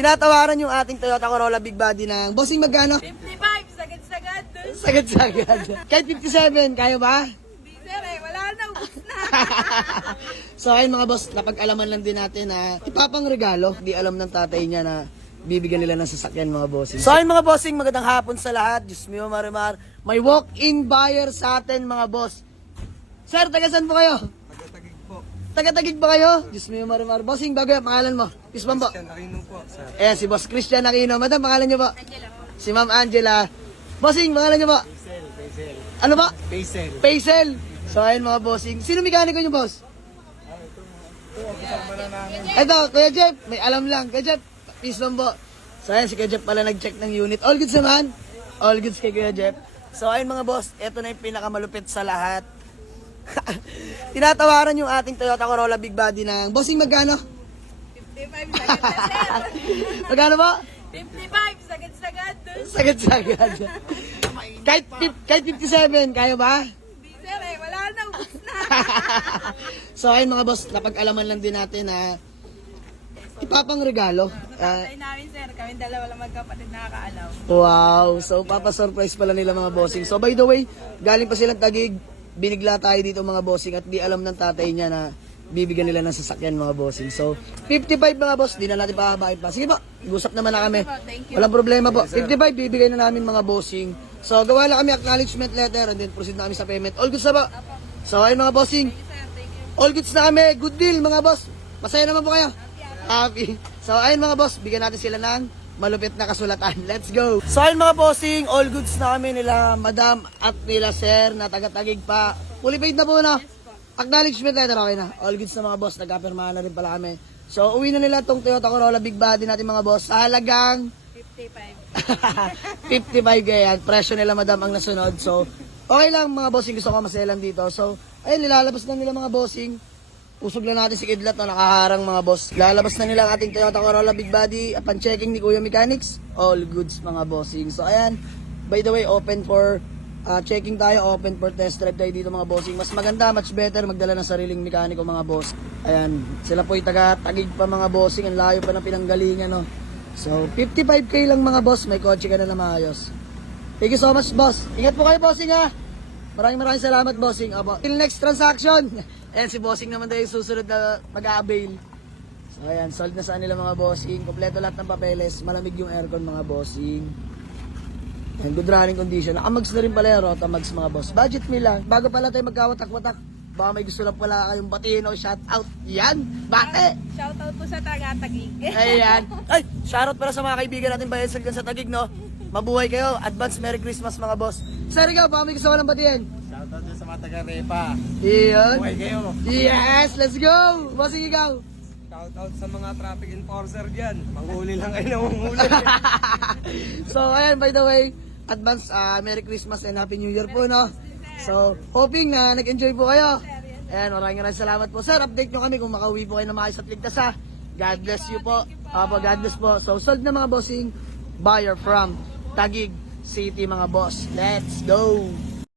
Tinatawaran yung ating Toyota Corolla Big Body ng bossing magkano? 55, sagad-sagad. Sagad-sagad. Kahit 57, kaya ba? Hindi sir eh, wala na, ubus na. So ayun mga boss, napag-alaman lang din natin na ipapang regalo. Di alam ng tatay niya na bibigyan nila ng sasakyan mga bossing. So ayun mga bossing, magandang hapon sa lahat. Diyos mio marimar. May walk-in buyer sa atin mga boss. Sir, taga saan po kayo? Taga-Tagig po. Taga-Tagig ba kayo? Diyos mio marimar. Bossing, bago yan, pangalan mo? Pispan po. Christian Aquino po, sir. Ayan, si Boss Christian Aquino. Madam, pangalan niyo po? Si Ma'am Angela. Bossing, pangalan niyo po? Paisel. Ano ba? Paisel. Paisel. So ayun mga bossing. Sino mekaniko niyo, boss? Kasama na namin. Ito, Kuya Jeff, may alam lang. Kuya Jeff, peace lang po. So ayan, si Kuya Jeff pala nag-check ng unit. All goods naman. All goods kay Kuya Jeff. So ayun mga boss, ito na yung pinakamalupit sa lahat. Tinatawaran yung ating Toyota Corolla Big Body ng bossing magkano? 55, sagad-sagad. Magkano po? 55, sagad-sagad. Sagad-sagad. Kahit 57, kaya ba? Hindi sir eh, wala na, ubus na. So ayun mga boss, napag-alaman lang din natin na ipapang regalo. Tatay namin sir, kami dalawa lang magkapatid nakakaalaw. Wow, so papasurprise pala nila mga bossing. So by the way, galing pa silang Tagig, binigla tayo dito mga bossing at di alam ng tatay niya na bibigyan nila ng sasakyan mga bossing. So 55 mga boss, di na natin pahabain pa. Sige po, usap naman na kami. Thank you. Walang problema po. 55 bibigay na namin mga bossing. So gawa lang kami acknowledgement letter and then proceed na kami sa payment. All goods na po. So ayun mga bossing, Sir, thank you. all goods na kami. Good deal mga boss. Masaya naman po kayo. Happy. So ayun mga boss, bigyan natin sila ng malupit na kasulatan. Let's go. So ayun mga bossing, all goods na kami nila madam at nila sir na taga-Tagig pa. Fully paid na po na. Acknowledgement letter okay na. All goods na mga boss, nagkapirmahan na rin pala kami. So uwi na nila tong Toyota Corolla Big Body natin mga boss sa halagang 55. 55 ganyan. Presyo nila madam ang nasunod. So okay lang mga bossing, gusto ko maselan dito. So ayun, nilalabas na nila mga bossing. Usog lang natin si Kidlat na nakaharang mga boss. Lalabas na nila ang ating Toyota Corolla Big Body. Upon checking ni Kuya Mechanics, all goods mga bossing. So ayan, by the way, open for checking tayo, open for test drive tayo dito mga bossing. Mas maganda, much better magdala ng sariling mekaniko mga boss. Ayan, sila po taga-Tagig pa mga bossing. Ang layo pa ng pinanggalingan no. So 55k lang mga boss, may kotse ka na maayos. Thank you so much boss. Ingat po kayo bossing ha. Maraming salamat bossing. Aba, till next transaction. Ayan, si bossing naman tayo susunod na mag-a-avail. So ayan, sold na sa nila mga bossing. Kompleto lahat ng papeles. Malamig yung aircon mga bossing. And good running condition. Nakamags na rin pala yung Rotamags mga boss. Budget meal lang. Bago pala tayo magkawatak-watak, baka may gusto lang pala kayong batiin o shout out. Yan, bate! Shoutout po sa taga-Tagig. Ayan. Ay, shoutout pala sa mga kaibigan natin bayad sa Tagig, no? Mabuhay kayo. Advance Merry Christmas mga boss. Sir, ikaw, baka may gusto lang batiin. Shoutout din sa mga taga-Repa. Iyon. Buhay kayo. Yes, let's go! Bossing ikaw. Shoutout sa mga traffic enforcer dyan. Manghuli lang kayo na manghuli. So, ayan, by the way, advance Merry Christmas and Happy New Year po, no? So, hoping na nag-enjoy po kayo. Ayan, maraming salamat po. Sir, update nyo kami kung makauwi po kayo na maayos at ligtas ha. God bless you po. God bless po. So, sold na mga bossing, buyer from Tagig City mga boss. Let's go!